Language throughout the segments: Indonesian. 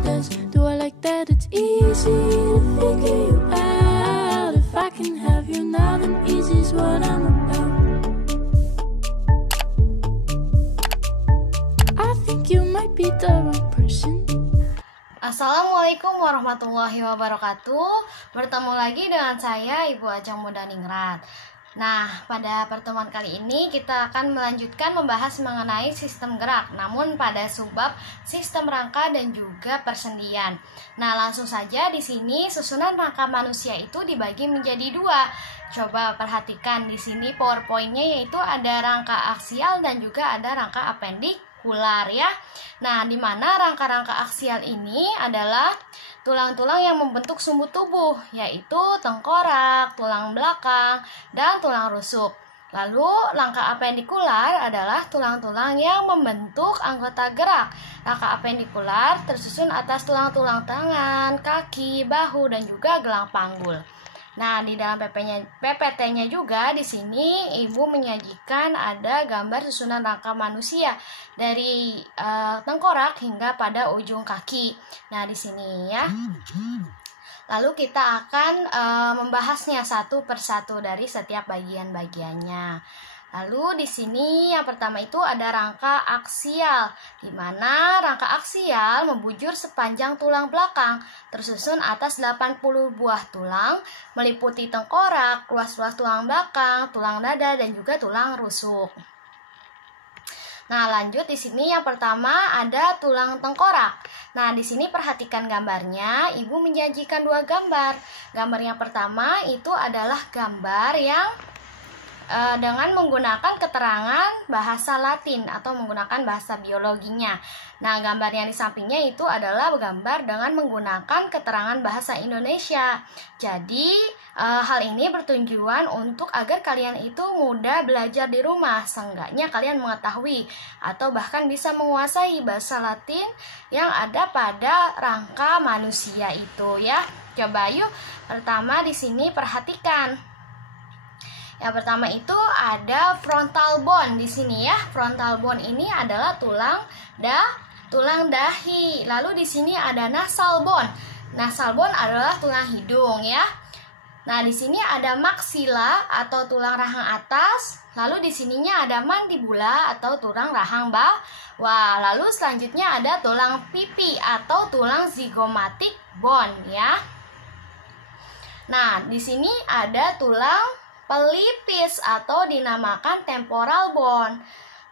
distance. Do I like that? It's easy to figure you out. If I can have you now, then easy's what I'm about. I think you might be the wrong person. Assalamualaikum warahmatullahi wabarakatuh. Bertemu lagi dengan saya Ibu Ajeng Mudaningrat. Nah, pada pertemuan kali ini kita akan melanjutkan membahas mengenai sistem gerak, namun pada subbab sistem rangka dan juga persendian. Nah, langsung saja di sini susunan rangka manusia itu dibagi menjadi dua. Coba perhatikan di sini PowerPoint-nya, yaitu ada rangka aksial dan juga ada rangka apendikular ya. Nah, di mana rangka-rangka aksial ini adalah tulang-tulang yang membentuk sumbu tubuh, yaitu tengkorak, tulang belakang, dan tulang rusuk. Lalu, rangka apendikular adalah tulang-tulang yang membentuk anggota gerak. Rangka apendikular tersusun atas tulang-tulang tangan, kaki, bahu, dan juga gelang panggul. Nah, di dalam PPT-nya juga di sini Ibu menyajikan ada gambar susunan rangka manusia dari tengkorak hingga pada ujung kaki. Nah, di sini ya. Lalu kita akan membahasnya satu persatu dari setiap bagian-bagiannya. Lalu di sini yang pertama itu ada rangka aksial, di mana rangka aksial membujur sepanjang tulang belakang, tersusun atas 80 buah tulang, meliputi tengkorak, ruas-ruas tulang belakang, tulang dada, dan juga tulang rusuk. Nah, lanjut di sini yang pertama ada tulang tengkorak. Nah, di sini perhatikan gambarnya, Ibu menjanjikan dua gambar. Gambar yang pertama itu adalah gambar yang dengan menggunakan keterangan bahasa Latin atau menggunakan bahasa biologinya. Nah, gambar yang di sampingnya itu adalah gambar dengan menggunakan keterangan bahasa Indonesia. Jadi, hal ini bertujuan untuk agar kalian itu mudah belajar di rumah. Seenggaknya kalian mengetahui atau bahkan bisa menguasai bahasa Latin yang ada pada rangka manusia itu ya. Coba yuk, pertama di sini perhatikan. Yang pertama itu ada frontal bone di sini ya. Frontal bone ini adalah tulang dahi. Lalu di sini ada nasal bone. Nasal bone adalah tulang hidung ya. Nah, di sini ada maxilla atau tulang rahang atas. Lalu di sininya ada mandibula atau tulang rahang bawah. Lalu selanjutnya ada tulang pipi atau tulang zygomatic bone ya. Nah, di sini ada tulang pelipis atau dinamakan temporal bone.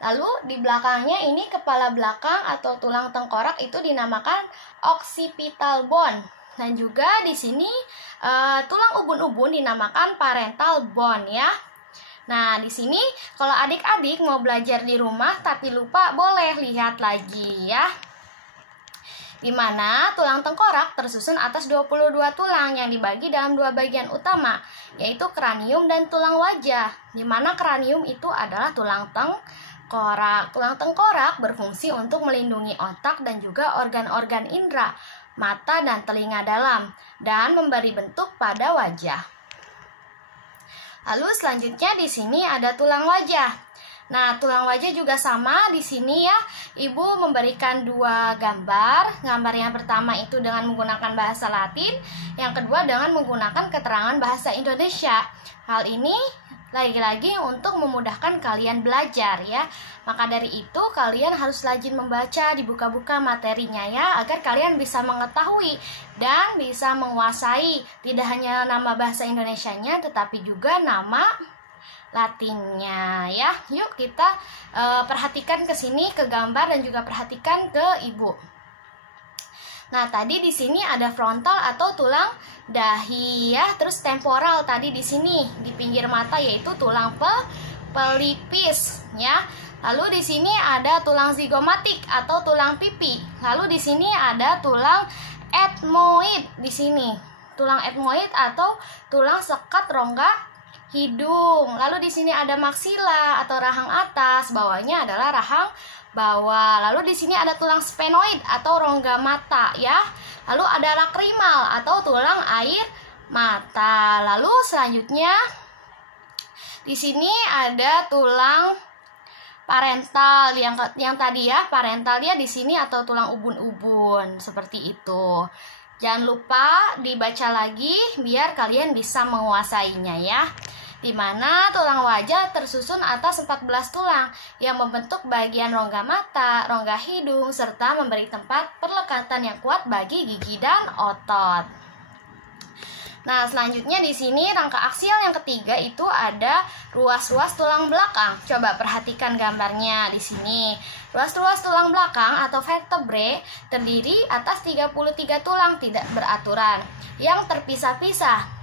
Lalu di belakangnya ini kepala belakang atau tulang tengkorak itu dinamakan occipital bone. Dan juga di sini tulang ubun-ubun dinamakan parental bone ya. Nah, di sini kalau adik-adik mau belajar di rumah tapi lupa, boleh lihat lagi ya. Di mana tulang tengkorak tersusun atas 22 tulang yang dibagi dalam dua bagian utama, yaitu kranium dan tulang wajah. Di mana kranium itu adalah tulang tengkorak. Tulang tengkorak berfungsi untuk melindungi otak dan juga organ-organ indera, mata dan telinga dalam, dan memberi bentuk pada wajah. Lalu selanjutnya di sini ada tulang wajah. Nah, tulang wajah juga sama di sini ya. Ibu memberikan dua gambar. Gambar yang pertama itu dengan menggunakan bahasa Latin, yang kedua dengan menggunakan keterangan bahasa Indonesia. Hal ini lagi-lagi untuk memudahkan kalian belajar ya. Maka dari itu kalian harus rajin membaca di buka-buka materinya ya, agar kalian bisa mengetahui dan bisa menguasai tidak hanya nama bahasa Indonesianya tetapi juga nama Latinnya ya. Yuk kita perhatikan ke sini, ke gambar, dan juga perhatikan ke Ibu. Nah, tadi di sini ada frontal atau tulang dahi ya. Terus temporal tadi di sini di pinggir mata, yaitu tulang pelipis ya. Lalu di sini ada tulang zygomatik atau tulang pipi. Lalu di sini ada tulang ethmoid di sini. Tulang ethmoid atau tulang sekat rongga hidung. Lalu di sini ada maxilla atau rahang atas, bawahnya adalah rahang bawah. Lalu di sini ada tulang sphenoid atau rongga mata ya. Lalu ada lacrimal atau tulang air mata. Lalu selanjutnya di sini ada tulang parental yang tadi ya, parental dia di sini atau tulang ubun-ubun seperti itu. Jangan lupa dibaca lagi biar kalian bisa menguasainya ya. Di mana tulang wajah tersusun atas 14 tulang yang membentuk bagian rongga mata, rongga hidung, serta memberi tempat perlekatan yang kuat bagi gigi dan otot. Nah, selanjutnya di sini rangka aksial yang ketiga itu ada ruas-ruas tulang belakang. Coba perhatikan gambarnya di sini. Ruas-ruas tulang belakang atau vertebrae terdiri atas 33 tulang tidak beraturan yang terpisah-pisah.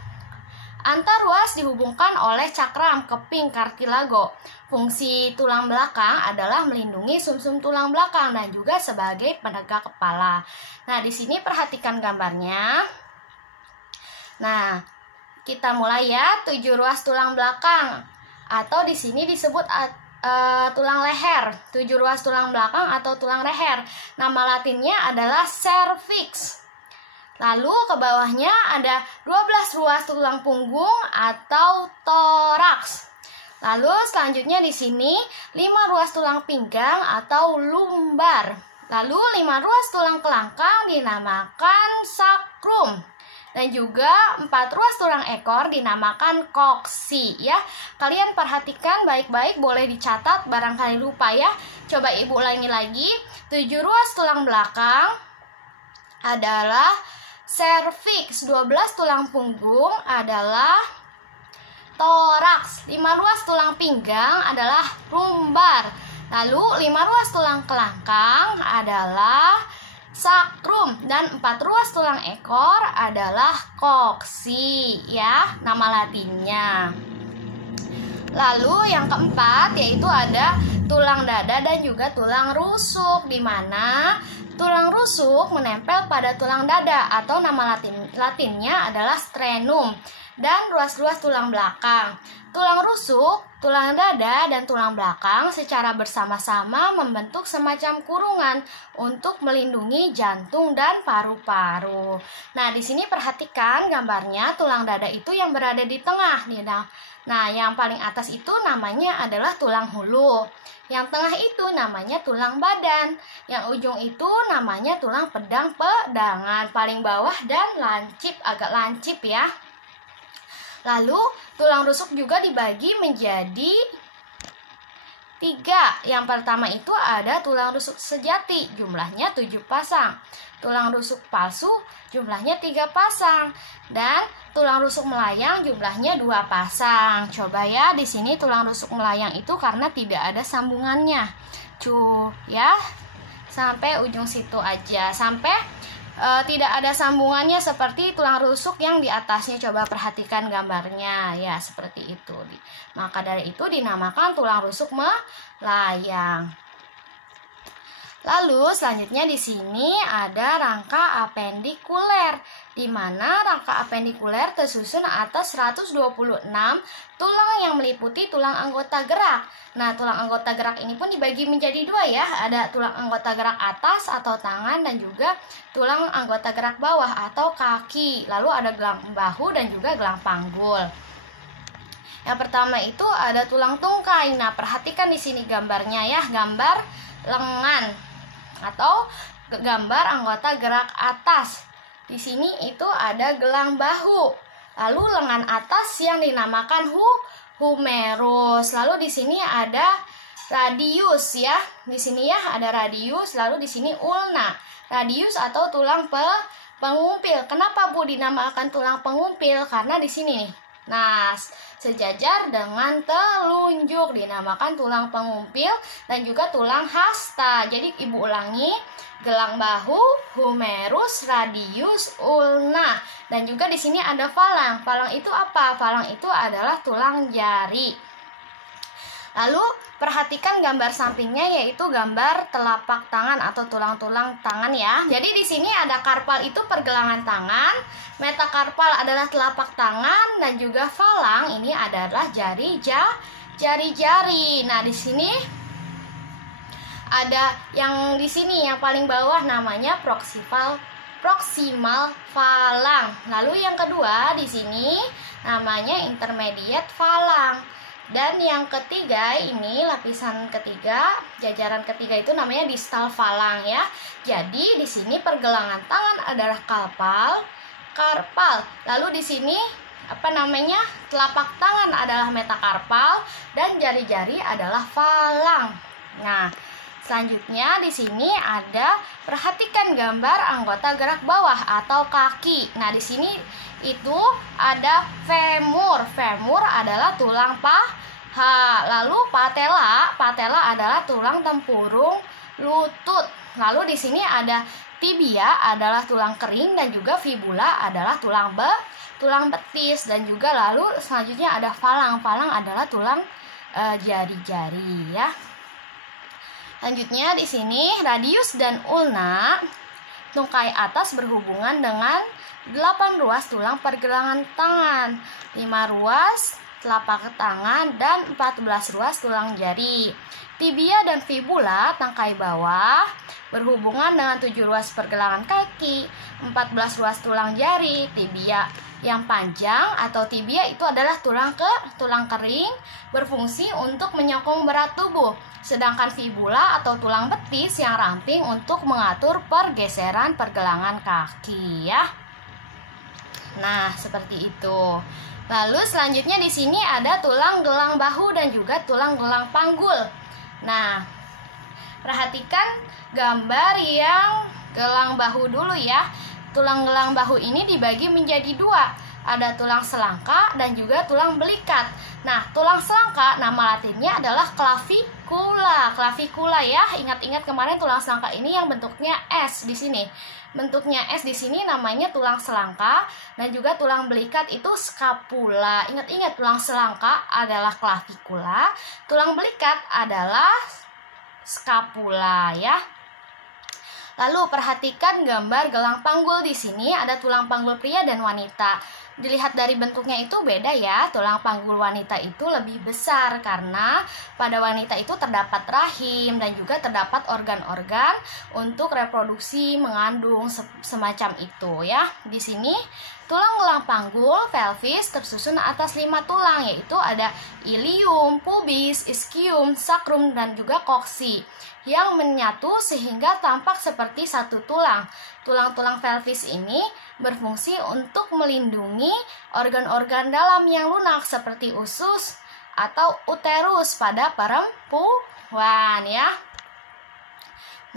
Antar ruas dihubungkan oleh cakram, keping, kartilago. Fungsi tulang belakang adalah melindungi sumsum tulang belakang dan juga sebagai penegak kepala. Nah, di sini perhatikan gambarnya. Nah, kita mulai ya, 7 ruas tulang belakang atau di sini disebut tulang leher. 7 ruas tulang belakang atau tulang leher. Nama latinnya adalah cervix. Lalu ke bawahnya ada 12 ruas tulang punggung atau toraks. Lalu selanjutnya di sini 5 ruas tulang pinggang atau lumbar. Lalu 5 ruas tulang kelangkang dinamakan sacrum. Dan juga 4 ruas tulang ekor dinamakan koksi ya. Kalian perhatikan baik-baik, boleh dicatat barangkali lupa ya. Coba ibu ulangi lagi. 7 ruas tulang belakang adalah cervix, 12 tulang punggung adalah toraks, 5 ruas tulang pinggang adalah lumbar, lalu 5 ruas tulang kelangkang adalah sacrum, dan 4 ruas tulang ekor adalah koksi ya, nama latinnya. Lalu yang keempat yaitu ada tulang dada dan juga tulang rusuk, di mana tulang rusuk menempel pada tulang dada atau nama latinnya adalah sternum dan ruas-ruas tulang belakang. Tulang rusuk, tulang dada, dan tulang belakang secara bersama-sama membentuk semacam kurungan untuk melindungi jantung dan paru-paru. Nah, di sini perhatikan gambarnya, tulang dada itu yang berada di tengah. Nah, yang paling atas itu namanya adalah tulang hulu. Yang tengah itu namanya tulang badan. Yang ujung itu namanya tulang pedang-pedangan. Paling bawah dan lancip, agak lancip ya. Lalu tulang rusuk juga dibagi menjadi 3. Yang pertama itu ada tulang rusuk sejati, jumlahnya 7 pasang. Tulang rusuk palsu jumlahnya 3 pasang. Dan tulang rusuk melayang jumlahnya 2 pasang. Coba ya, di sini tulang rusuk melayang itu karena tidak ada sambungannya. Ya, sampai ujung situ aja. Sampai tidak ada sambungannya seperti tulang rusuk yang di atasnya. Coba perhatikan gambarnya ya, seperti itu. Maka dari itu dinamakan tulang rusuk melayang. Lalu selanjutnya di sini ada rangka apendikuler, di mana rangka apendikuler tersusun atas 126 tulang yang meliputi tulang anggota gerak. Nah, tulang anggota gerak ini pun dibagi menjadi 2 ya. Ada tulang anggota gerak atas atau tangan dan juga tulang anggota gerak bawah atau kaki. Lalu ada gelang bahu dan juga gelang panggul. Yang pertama itu ada tulang tungkai. Nah, perhatikan di sini gambarnya ya, gambar lengan atau gambar anggota gerak atas. Di sini itu ada gelang bahu. Lalu lengan atas yang dinamakan humerus. Lalu di sini ada radius ya. Di sini ya ada radius, lalu di sini ulna. Radius atau tulang pengumpil. Kenapa Bu dinamakan tulang pengumpil? Karena di sini nih. Nah, sejajar dengan telunjuk dinamakan tulang pengumpil dan juga tulang hasta. Jadi ibu ulangi, gelang bahu, humerus, radius, ulna, dan juga di sini ada falang. Falang itu apa? Falang itu adalah tulang jari. Lalu perhatikan gambar sampingnya, yaitu gambar telapak tangan atau tulang-tulang tangan ya. Jadi di sini ada karpal itu pergelangan tangan, metakarpal adalah telapak tangan, dan juga falang ini adalah jari-jari. Nah, di sini ada yang di sini yang paling bawah namanya proximal falang. Lalu yang kedua di sini namanya intermediate falang. Dan yang ketiga ini, lapisan ketiga, jajaran ketiga itu namanya distal falang ya. Jadi di sini pergelangan tangan adalah karpal. Lalu di sini telapak tangan adalah metakarpal dan jari-jari adalah falang. Nah, selanjutnya di sini ada, perhatikan gambar anggota gerak bawah atau kaki. Nah, di sini itu ada femur. Femur adalah tulang paha. Lalu patella adalah tulang tempurung lutut. Lalu di sini ada tibia adalah tulang kering dan juga fibula adalah tulang betis, dan juga lalu selanjutnya ada falang. Falang adalah tulang jari-jari ya. Selanjutnya di sini radius dan ulna tungkai atas berhubungan dengan 8 ruas tulang pergelangan tangan, 5 ruas telapak tangan, dan 14 ruas tulang jari. Tibia dan fibula tangkai bawah berhubungan dengan 7 ruas pergelangan kaki, 14 ruas tulang jari. Tibia yang panjang atau tibia itu adalah tulang kering, berfungsi untuk menyokong berat tubuh. Sedangkan fibula atau tulang betis yang ramping untuk mengatur pergeseran pergelangan kaki ya. Nah, seperti itu. Lalu selanjutnya di sini ada tulang gelang bahu dan juga tulang gelang panggul. Nah, perhatikan gambar yang gelang bahu dulu ya. Tulang gelang bahu ini dibagi menjadi 2. Ada tulang selangka dan juga tulang belikat. Nah, tulang selangka nama latinnya adalah clavicula. Clavicula ya. Ingat-ingat kemarin tulang selangka ini yang bentuknya S di sini. Bentuknya S di sini namanya tulang selangka, dan juga tulang belikat itu scapula. Ingat-ingat, tulang selangka adalah clavicula, tulang belikat adalah scapula ya. Lalu perhatikan gambar gelang panggul. Di sini ada tulang panggul pria dan wanita. Dilihat dari bentuknya itu beda ya. Tulang panggul wanita itu lebih besar karena pada wanita itu terdapat rahim dan juga terdapat organ-organ untuk reproduksi, mengandung, semacam itu ya. Di sini tulang gelang panggul pelvis tersusun atas 5 tulang, yaitu ada ilium, pubis, ischium, sacrum, dan juga koksi yang menyatu sehingga tampak seperti satu tulang. Tulang-tulang pelvis ini berfungsi untuk melindungi organ-organ dalam yang lunak seperti usus atau uterus pada perempuan ya.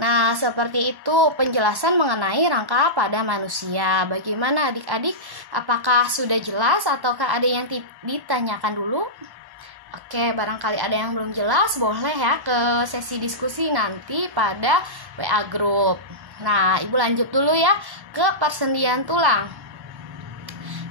Nah, seperti itu penjelasan mengenai rangka pada manusia. Bagaimana adik-adik? Apakah sudah jelas ataukah ada yang ditanyakan dulu? Oke, barangkali ada yang belum jelas, boleh ya ke sesi diskusi nanti pada WA Group. Nah, Ibu lanjut dulu ya ke persendian tulang.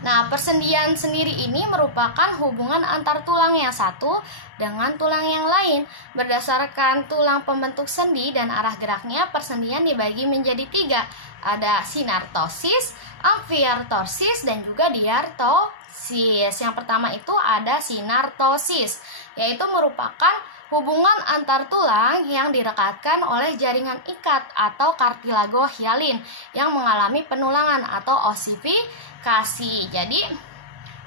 Nah, persendian sendiri ini merupakan hubungan antar tulang yang satu dengan tulang yang lain. Berdasarkan tulang pembentuk sendi dan arah geraknya, persendian dibagi menjadi 3. Ada sinartosis, amfiartosis, dan juga diartosis. Yang pertama itu ada sinartosis, yaitu merupakan hubungan antar tulang yang direkatkan oleh jaringan ikat atau kartilago hialin yang mengalami penulangan atau osifikasi. Jadi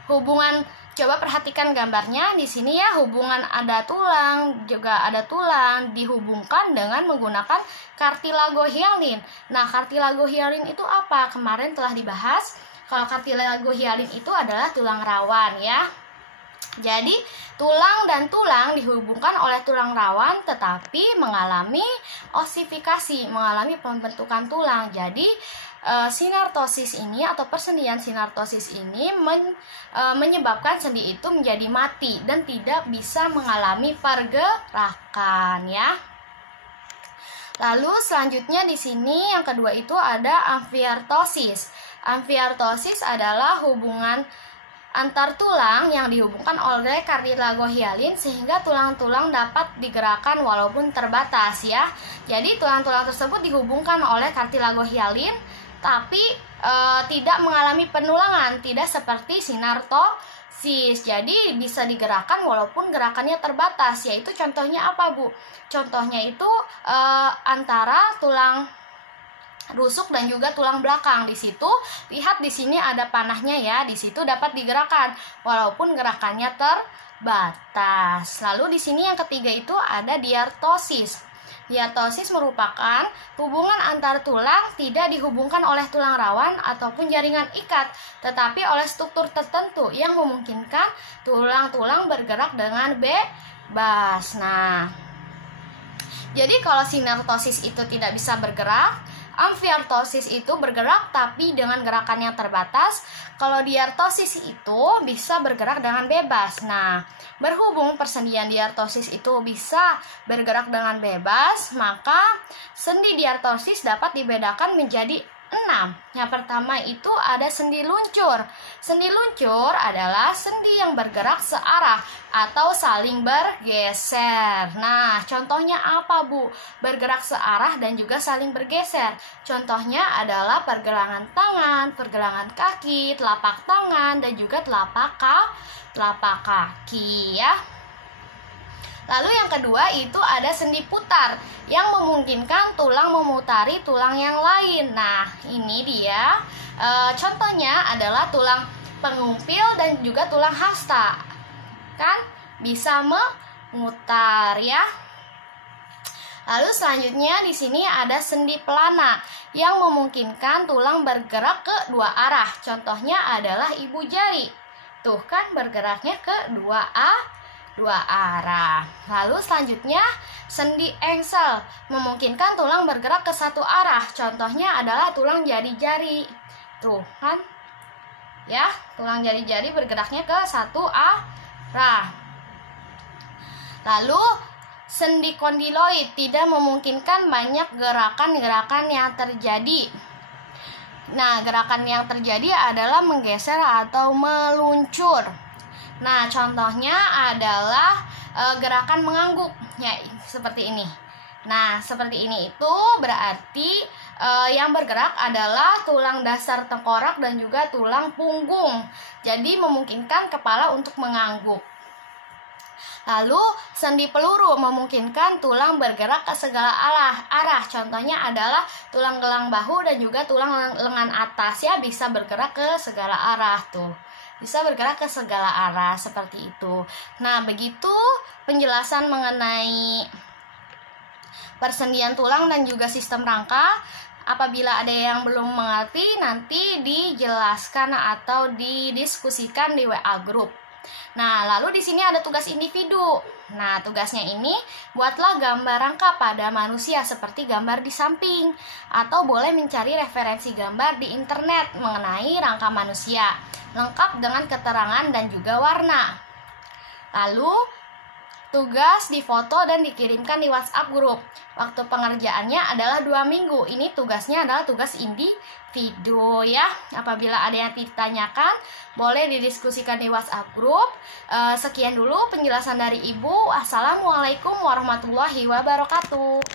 hubungan, coba perhatikan gambarnya di sini ya, hubungan ada tulang juga ada tulang dihubungkan dengan menggunakan kartilago hialin. Nah, kartilago hialin itu apa? Kemarin telah dibahas. Kalau kartilago hialin itu adalah tulang rawan ya. Jadi tulang dan tulang dihubungkan oleh tulang rawan tetapi mengalami osifikasi, mengalami pembentukan tulang. Jadi sinartosis ini atau persendian sinartosis ini menyebabkan sendi itu menjadi mati dan tidak bisa mengalami pergerakan ya. Lalu selanjutnya di sini yang kedua itu ada amfiartosis. Amfiartosis adalah hubungan antar tulang yang dihubungkan oleh kartilago hialin sehingga tulang-tulang dapat digerakkan walaupun terbatas ya. Jadi tulang-tulang tersebut dihubungkan oleh kartilago hialin tapi tidak mengalami penulangan, tidak seperti sinartosis. Jadi bisa digerakkan walaupun gerakannya terbatas. Yaitu contohnya apa, Bu? Contohnya itu antara tulang rusuk dan juga tulang belakang. Di situ lihat di sini ada panahnya ya. Di situ dapat digerakkan walaupun gerakannya terbatas. Lalu di sini yang ketiga itu ada diartosis. Diartosis merupakan hubungan antar tulang tidak dihubungkan oleh tulang rawan ataupun jaringan ikat, tetapi oleh struktur tertentu yang memungkinkan tulang-tulang bergerak dengan bebas. Nah, jadi kalau sinertosis itu tidak bisa bergerak, amfiartosis itu bergerak tapi dengan gerakan yang terbatas. Kalau diartosis itu bisa bergerak dengan bebas. Nah, berhubung persendian diartosis itu bisa bergerak dengan bebas, maka sendi diartosis dapat dibedakan menjadi 6. Yang pertama itu ada sendi luncur. Sendi luncur adalah sendi yang bergerak searah atau saling bergeser. Nah, contohnya apa, Bu? Bergerak searah dan juga saling bergeser. Contohnya adalah pergelangan tangan, pergelangan kaki, telapak tangan, dan juga telapak kaki ya. Lalu yang kedua itu ada sendi putar yang memungkinkan tulang memutari tulang yang lain. Nah, ini dia contohnya adalah tulang pengumpil dan juga tulang hasta. Kan bisa memutar ya. Lalu selanjutnya di sini ada sendi pelana yang memungkinkan tulang bergerak ke dua arah. Contohnya adalah ibu jari. Tuh kan bergeraknya ke dua arah. Lalu selanjutnya sendi engsel memungkinkan tulang bergerak ke satu arah. Contohnya adalah tulang jari-jari. Tuh kan ya, tulang jari-jari bergeraknya ke satu arah. Lalu sendi kondiloid tidak memungkinkan banyak gerakan-gerakan yang terjadi. Nah, gerakan yang terjadi adalah menggeser atau meluncur. Nah, contohnya adalah gerakan mengangguk, ya seperti ini. Nah, seperti ini itu berarti yang bergerak adalah tulang dasar tengkorak dan juga tulang punggung. Jadi memungkinkan kepala untuk mengangguk. Lalu sendi peluru memungkinkan tulang bergerak ke segala arah. Contohnya adalah tulang gelang bahu dan juga tulang lengan atas ya, bisa bergerak ke segala arah tuh. Bisa bergerak ke segala arah seperti itu. Nah, begitu penjelasan mengenai persendian tulang dan juga sistem rangka. Apabila ada yang belum mengerti, nanti dijelaskan atau didiskusikan di WA group. Nah, lalu di sini ada tugas individu. Nah, tugasnya ini buatlah gambar rangka pada manusia seperti gambar di samping, atau boleh mencari referensi gambar di internet mengenai rangka manusia, lengkap dengan keterangan dan juga warna. Lalu tugas difoto dan dikirimkan di WhatsApp grup. Waktu pengerjaannya adalah 2 minggu. Ini tugasnya adalah tugas individu ya. Apabila ada yang ditanyakan, boleh didiskusikan di WhatsApp grup. Sekian dulu penjelasan dari Ibu. Assalamualaikum warahmatullahi wabarakatuh.